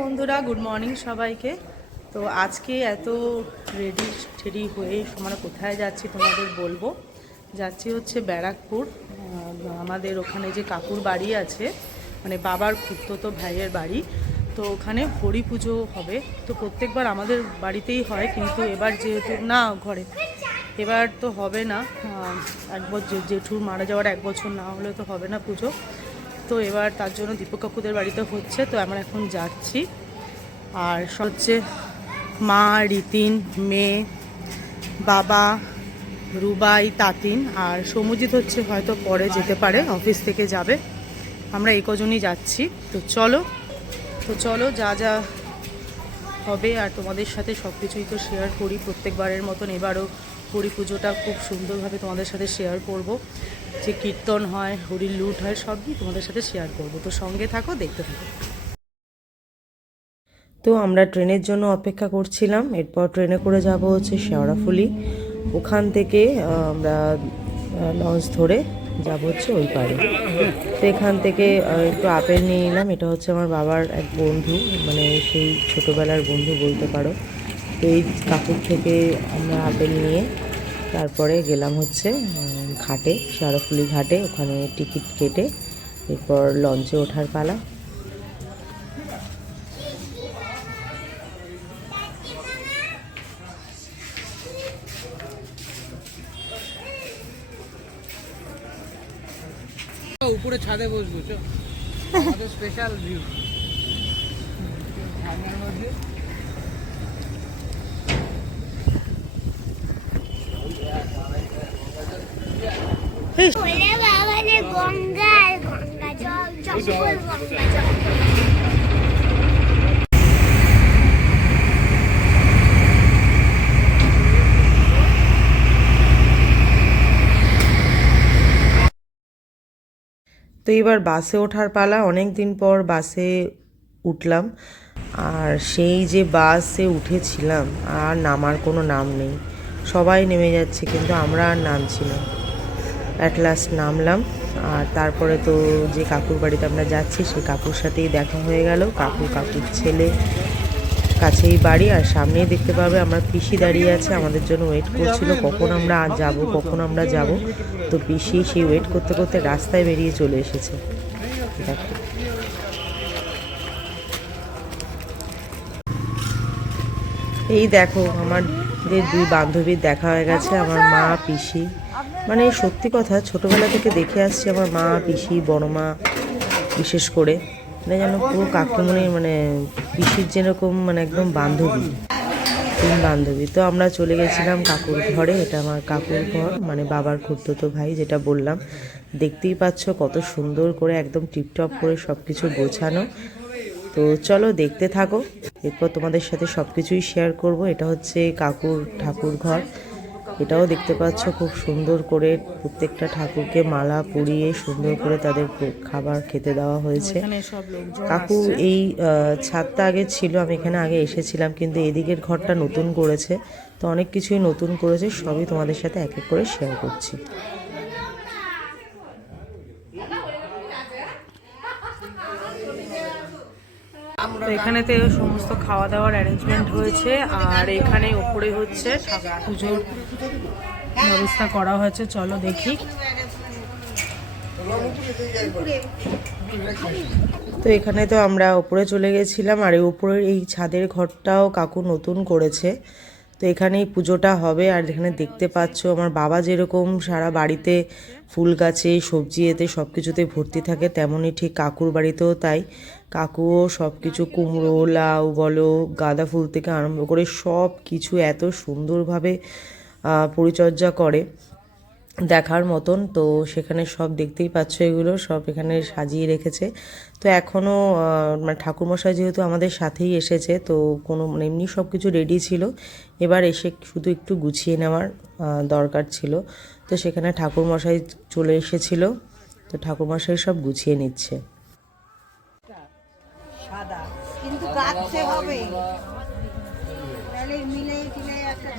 বন্ধুরা, good morning সবাইকে। তো আজকে এত রেডি হয়ে মানে কোথায় যাচ্ছি তোমাদের বলবো। যাচ্ছি হচ্ছে ব্যারাকপুর। আমাদের ওখানে যে কাকুর বাড়ি আছে, মানে বাবার খুড়তো ভাইয়ের বাড়ি, তো ওখানে হরি পুজো হবে। তো প্রত্যেকবার আমাদের বাড়িতেই হয়, কিন্তু এবার যেহেতু না ঘরে, এবার তো হবে না। এক বছর জেঠুর মারা যাওয়ার 1 বছর না হলে তো হবে না পুজো। তো এবার তার জন্য দীপক কাকুদের বাড়িতে হচ্ছে, তো আমরা এখন যাচ্ছি। আর হচ্ছে মা, রিতিন, মেয়ে, বাবা, রুবাই, তাতিন আর সমুজিৎ হচ্ছে হয়তো পরে যেতে পারে, অফিস থেকে যাবে। আমরা এই কজনই যাচ্ছি। তো চলো যা যা হবে আর তোমাদের সাথে সব কিছুই তো শেয়ার করি প্রত্যেকবারের মতন। এবারও হরি পুজোটা খুব সুন্দরভাবে তোমাদের সাথে শেয়ার করব। যে কীর্তন হয়, হরির লুট হয়, সবই তোমাদের সাথে শেয়ার করব। তো সঙ্গে থাকো, দেখতে থাকো। তো আমরা ট্রেনের জন্য অপেক্ষা করছিলাম। এরপর ট্রেনে করে যাব হচ্ছে শেওড়াফুলি। ওখান থেকে আমরা লঞ্চ ধরে যাব হচ্ছে ওই পাড়ে। তো এখান থেকে একটু আপেল নিয়ে নিলাম। এটা হচ্ছে আমার বাবার এক বন্ধু, মানে সেই ছোটোবেলার বন্ধু বলতে পারো। তো এই কাকুর থেকে আমরা আপেল নিয়ে তারপরে গেলাম হচ্ছে ঘাটে, শেওড়াফুলি ঘাটে। ওখানে টিকিট কেটে এরপর লঞ্চে ওঠার পালা। উপরে ছাদে বসবো, আমাদের স্পেশাল ভিউ। তো এবার বাসে ওঠার পালা। অনেক দিন পর বাসে উঠলাম, আর সেই যে বাসে উঠেছিলাম আর নামার কোনো নাম নেই। সবাই নেমে যাচ্ছে কিন্তু আমরা আর নামছি না। অ্যাট লাস্ট নামলাম। আর তারপরে তো যে কাকুর বাড়িতে আমরা যাচ্ছি সেই কাকুর সাথেই দেখা হয়ে গেল। কাকুর ছেলে কাছেই বাড়ি, আর সামনেই দেখতে পাবে আমার পিসি দাঁড়িয়ে আছে, আমাদের জন্য ওয়েট করছিল কখন আমরা যাব। তো পিসি সেই ওয়েট করতে করতে রাস্তায় বেরিয়ে চলে এসেছে। দেখো, এই দেখো আমাদের 2 বান্ধবীর দেখা হয়ে গেছে, আমার মা, পিসি। মানে সত্যি কথা, ছোটোবেলা থেকে দেখে আসছি আমার মা, পিসি, বড় মা বিশেষ করে, মানে যেন পুরো কাকুমণির, মানে পিসির যেরকম মানে একদম বান্ধবী, 3 বান্ধবী। তো আমরা চলে গেছিলাম কাকুর ঘরে। এটা আমার কাকুর ঘর, মানে বাবার খুড়তো ভাই, যেটা বললাম। দেখতেই পাচ্ছ কত সুন্দর করে একদম টিপটপ করে সব কিছু গোছানো। তো চলো দেখতে থাকো, এরপর তোমাদের সাথে সব কিছুই শেয়ার করব। এটা হচ্ছে কাকুর ঠাকুর ঘর। এটাও দেখতে পাচ্ছ খুব সুন্দর করে প্রত্যেকটা ঠাকুরকে মালা পরিয়ে সুন্দর করে তাদের খাবার খেতে দেওয়া হয়েছে। কাকু এই ছাদটা আগে ছিল, আমি এখানে আগে এসেছিলাম, কিন্তু এদিকের ঘরটা নতুন করেছে। তো অনেক কিছুই নতুন করেছে, সবই তোমাদের সাথে এক এক করে শেয়ার করছি। তো এখানেতে সমস্ত খাওয়া দাওয়ার অ্যারেঞ্জমেন্ট হয়েছে, আর এখানে ওপরে হচ্ছে পুজোর ব্যবস্থা করা হয়েছে। চলো দেখি। তো এখানে তো আমরা ওপরে চলে গেছিলাম, আর উপরের এই ছাদের ঘরটাও কাকু নতুন করেছে। তো এখানেই পুজোটা হবে। আর এখানে দেখতে পাচ্ছ আমার বাবা যেরকম সারা বাড়িতে ফুল গাছে, সবজি, এতে সব কিছুতে ভর্তি থাকে, তেমনই ঠিক কাকুর বাড়িতেও তাই। কাকুও সব কিছু, কুমড়ো, লাউ বলো, গাঁদা ফুল থেকে আরম্ভ করে সব কিছু এত সুন্দরভাবে পরিচর্যা করে, দেখার মতন। তো সেখানে সব দেখতেই পাচ্ছ, এগুলো সব এখানে সাজিয়ে রেখেছে। তো এখনও মানে ঠাকুরমশাই যেহেতু আমাদের সাথেই এসেছে, তো কোনো মানে এমনি সব কিছু রেডি ছিল, এবার এসে শুধু একটু গুছিয়ে নেওয়ার দরকার ছিল। তো সেখানে ঠাকুরমশাই চলে এসেছিল, তো ঠাকুরমশাই সব গুছিয়ে নিচ্ছে। কিন্তু কাটতে হবে, তাহলে মিলে কিনে একটা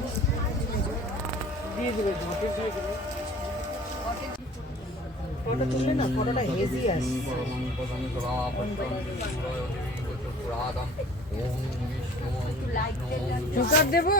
দিয়ে দিবে, ঘটে দিয়ে দিবে। ফটো তুললে না, ফটোটা হেজি আসছে। সুগার দেবো?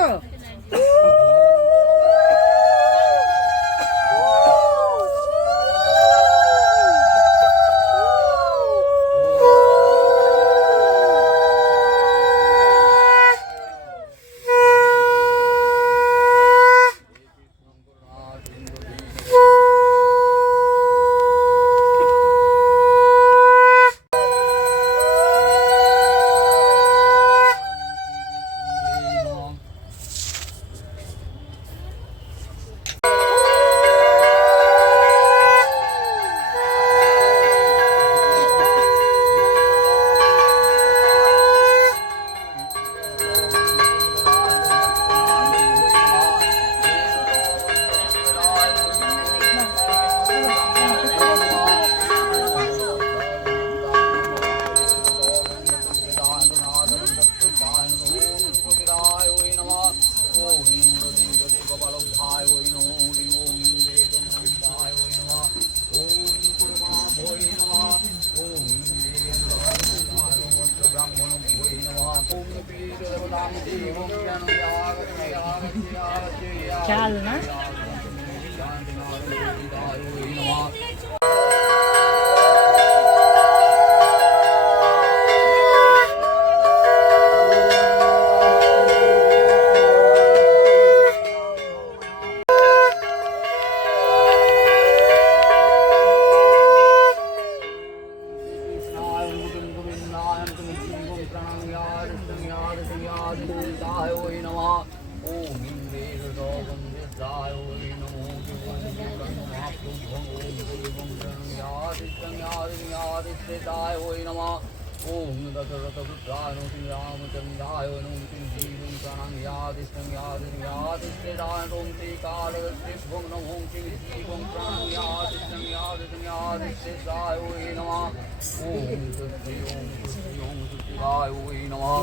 চাল না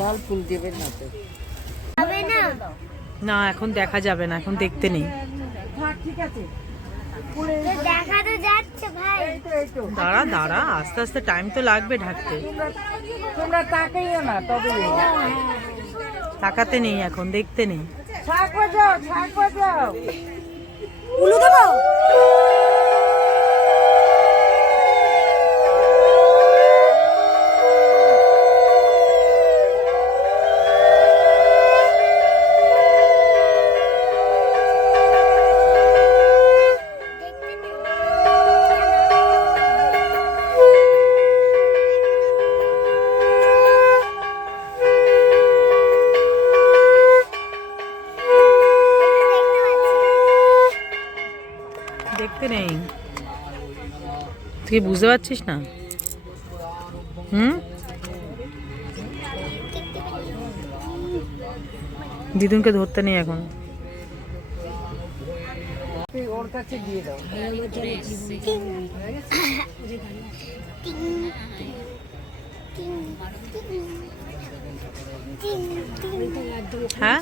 লাল ফুল দেবেন না তো? না এখন দেখা যাবে না, এখন দেখতে নেই। ঠিক আছে, দেখা তো যাচ্ছে ভাই। দাঁড়া দাঁড়া, আস্তে আস্তে টাইম তো লাগবে ঢাকতে। তোমরা তাকাইও না, তবে তাকাতে নেই, এখন দেখতে নেই। শাক বাজাও, শাক বাজাও। উলু দেবো? দেখতে নেই, তুই বুঝতে পারছিস না? দিদুনকে ধরতে নেই এখন। ওর কাছে দিয়ে দাও। হ্যাঁ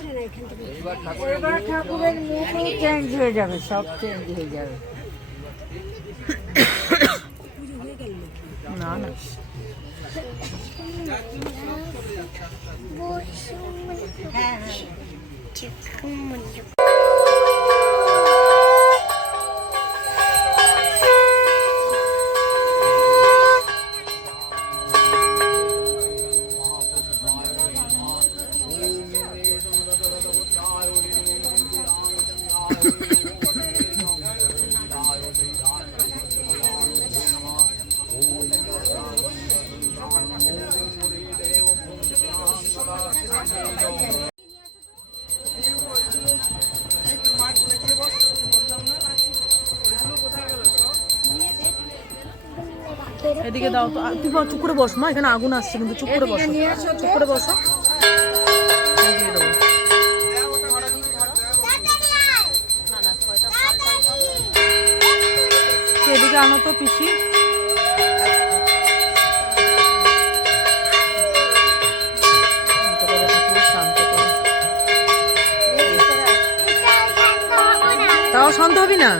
এবার ঠাকুরের মুখও চেঞ্জ হয়ে যাবে, সব চেঞ্জ হয়ে যাবে। না না, এদিকে দাও তো। তুই চুপ করে বস মা, এখানে আগুন আসছে কিন্তু, চুপ করে বসো, চুপ করে বসো। দিয়ে দেবো। এদিকে আনো তো পিসি। তাও শান্ত হবি না?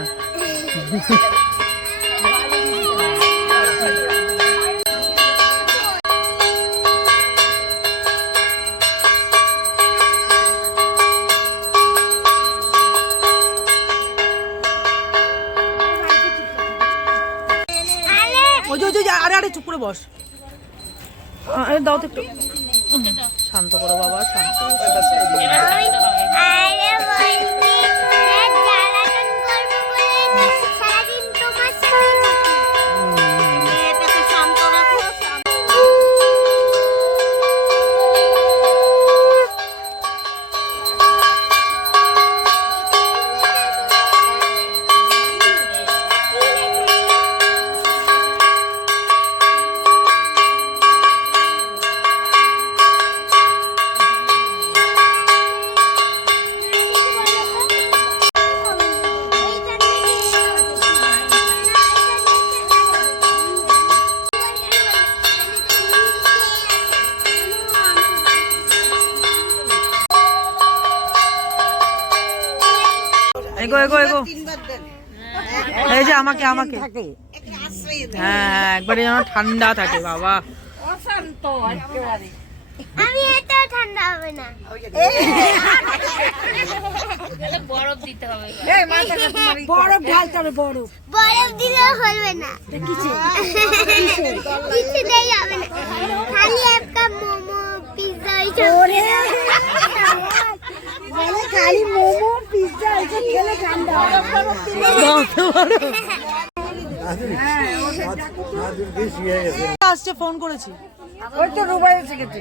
বস। দাও তো একটু শান্ত করো বাবা, শান্ত। আরে বলছি জ্বালাতন করবো বলে সারাদিন তোমার সাথে মেয়েটাকে শান্ত রাখো। এগো এগো এগো, এই যে আমাকে আমাকে, থাকে হ্যাঁ একবারে যেন ঠান্ডা থাকে বাবা। অশান্ত একেবারে। আমি এত ঠান্ডা হবে না। এই মাথাটা তোমার বরফ ঢালতে হবে, বরফ। বরফ দিলেও হবে না, কিছু দেই হবে না, খালি একটা মোমো পিৎজা ওরে বলে খালি মোমো পিৎজা এসব খেলে ঠান্ডা হবে। আসছে, ফোন করেছি। ওই তো রুবাই এসে গেছে।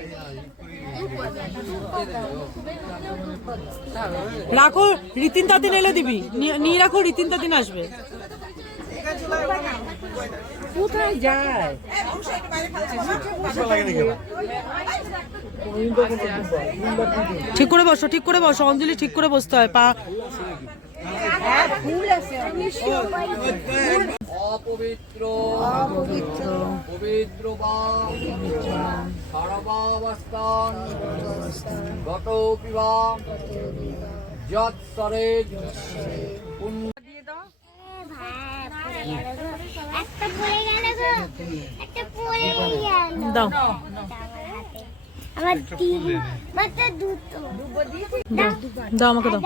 রাখো, রীতিন তাতিন এলে দিবি, নিয়ে রাখো, রীতিন তাতিন আসবে। কোথায় যায়? ঠিক করে বসো, ঠিক করে বসো অঞ্জলি, ঠিক করে বসতে হয়। পা ফুল আছে অপবিত্র পবিত্র বা সর্বাবস্থান গত পিবা যৎ সরে একটা পড়ে গেল গো, একটা পড়ে গেল। দাও আমার তিন মাত্র দুটো দাও, আমাকে দাও,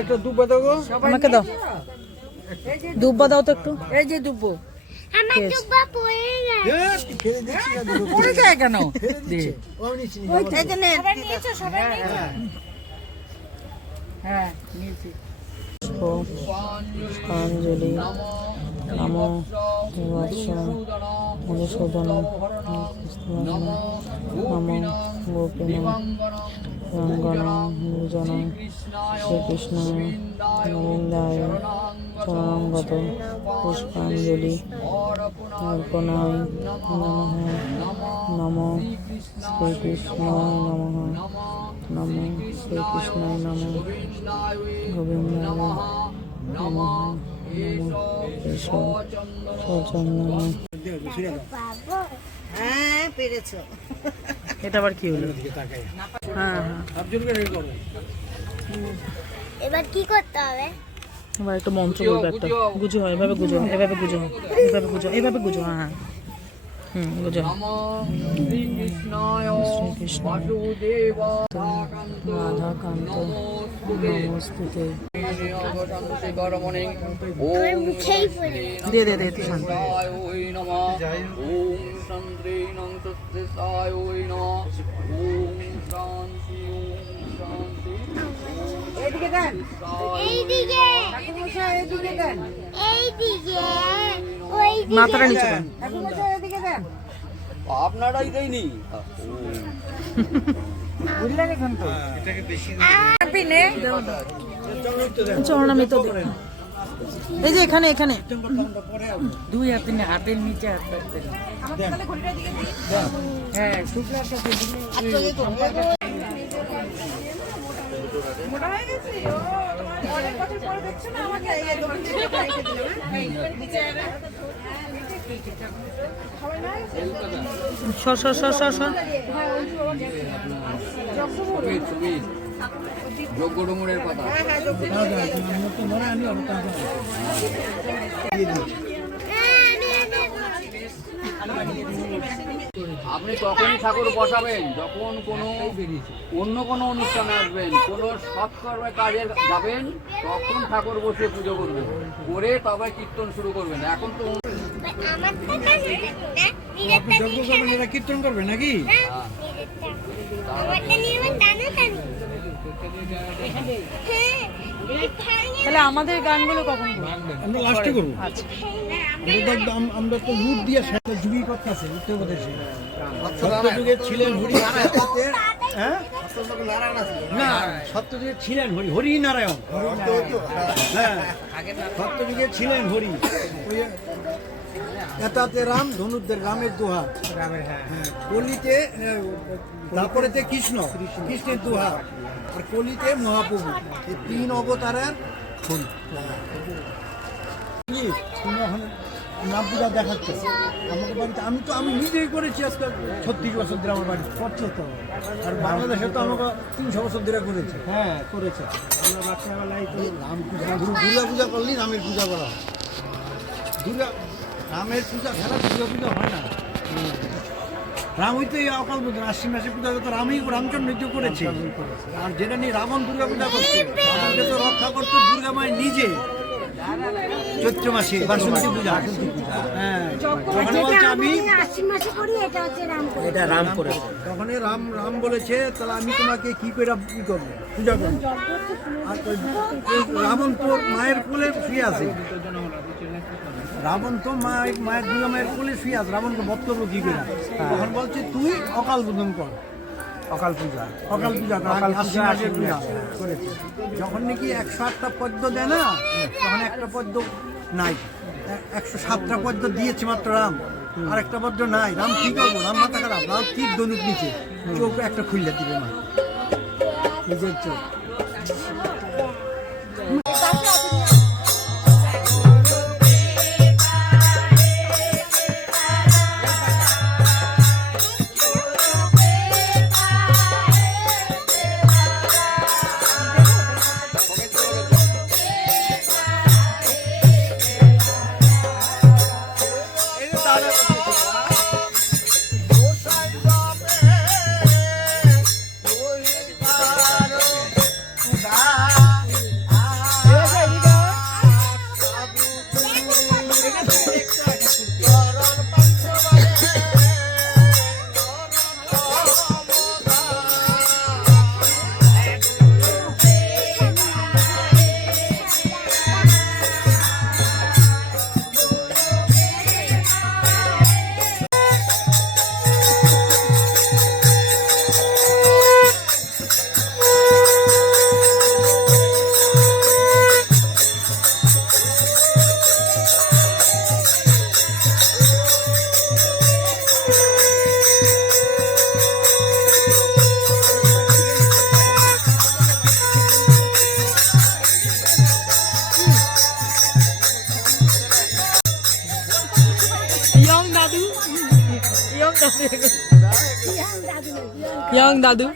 একটা দুব্বা দেবো। আমাকে দাও, দুব্বা দাও তো একটু। এই যে দুব্বো আমার দুব্বা পড়ে গেল। পড়ে যায় কেন? হ্যাঁ নিয়েছি। পুষ্পাঞ্জলি নমো দেবাৎস মধুসূদন নমো গোপিন রঙ্গন নির্জন শ্রীকৃষ্ণ গোবিন্দায় চরণগত পুষ্পাঞ্জলি অর্পণায় নমঃ। নমো শ্রীকৃষ্ণায় নমঃ। নমো শ্রীকৃষ্ণায় নমঃ। গোবিন্দায় নমঃ। নমো কেশব সচন্দন। বাবা হ্যাঁ পেরেছো। এটা আবার কি হলো? হ্যাঁ হ্যাঁ, এবার কি করতে হবে? এবার একটা মন্ত্র বলবে, একটা গুজো হয়, এভাবে গুজো, এভাবে গুজো, এভাবে গুজো, এভাবে গুজো, হ্যাঁ গুজো। শ্রীকৃষ্ণায় শ্রীকৃষ্ণ রাধাকান্ত নমস্তুতে। আমার মুখেই পড়ে দে দে দে, তুই শান্ত। এদিকে দেন, এইদিকে ঠাকুরমশাই এদিকে দেন, এইদিকে ওইদিকে। মাথাটা নিচু কর। ঠাকুরমশাই এদিকে দেন। আপনারাই দেয়নি। বুঝলেন এখন তো? পিনে চরণামৃত দে। এই যে এখানে এখানে দুই হাতে নিয়ে হাতের নিচে হাত রাখতে। হ্যাঁ শুক্লাটা তো দিলে সর সর সর সর সর। যোগ্য ডুমুরের পাতা। আপনি তখনই ঠাকুর বসাবেন যখন কোনো অন্য কোনো অনুষ্ঠানে আসবেন, কোনো সৎকর্মের কাজে যাবেন, তখন ঠাকুর বসে পুজো করবেন, করে তবে কীর্তন শুরু করবেন। এখন তো আমারটা কাছে না, আপনি যজ্ঞ করবেন, এরা কীর্তন করবে নাকি? আমারটা নিয়ে টানো টানি। হ্যাঁ, তাহলে আমাদের গানগুলো কখন করবো? আমরা লাস্টে করবো। আচ্ছা, আমরা তো লুট দিয়ে সাথে যুগী কথা আছে উত্তরপ্রদেশে। সত্যযুগে ছিলেন হরি, হ্যাঁ না, সত্যযুগে ছিলেন হরি, হরি নারায়ণ। হ্যাঁ, সত্যযুগে ছিলেন হরি, ওই এটাতে রাম, ধনুর্ধর রামের দোহা। হ্যাঁ, কলিতে তারপরেতে কৃষ্ণ, কৃষ্ণের দোহা, আর কলিতে মহাপ্রভু। এই 3 অবতারের হরি। কি তুমি এখন নাম পূজা দেখাচ্ছে আমাকে বাড়িতে? আমি নিজেই করেছি আজকে 36 বছর ধরে আমার বাড়ি করছে তো। আর বাংলাদেশে তো আমাকে 300 বছর ধরে করেছে। হ্যাঁ করেছে। আমরা বাচ্চাবেলায় তো রাম পূজা, দুর্গা পূজা করলেই রামের পূজা করা হয়। রামের পূজা ছাড়া দুর্গা পূজা হয় না। রাম হইতে অকাল বোধন, আশ্বিন মাসে পূজা করতো রামই, রামচন্দ্র তো করেছে। আর যেটা নিয়ে রাবণ দুর্গা পূজা করতো, রাবণকে তো রক্ষা করতো দুর্গা মায়ের নিজে। চৈত্র মাসে বাসন্তী পূজা। হ্যাঁ, আমি এটা রাম করেছে। তখন রাম বলেছে, তাহলে আমি তোমাকে কি করে কি করবো, পূজা করবো। আর ওই রাবণ তো মায়ের কোলে শুয়ে আছে, রাবণ তো মায়ের দুর্গা মায়ের কোলে শুয়ে আছে, রাবণকে বধ করবো কি করে? তখন বলছে তুই অকাল বোধন কর, অকাল পূজা আশ্বিন মাসের পূজা করেছে। যখন নাকি 108টা পদ্ম দেয় না, তখন একটা পদ্ম নাই, 107টা পদ্ম দিয়েছে মাত্র রাম, আর একটা পদ্ম নাই। রাম কি করবো? রাম মাথা খারাপ, রাম ঠিক ধনুক নিচে, চোখ একটা খুললে দিবে মা, নিজের চোখ। Young Dadu.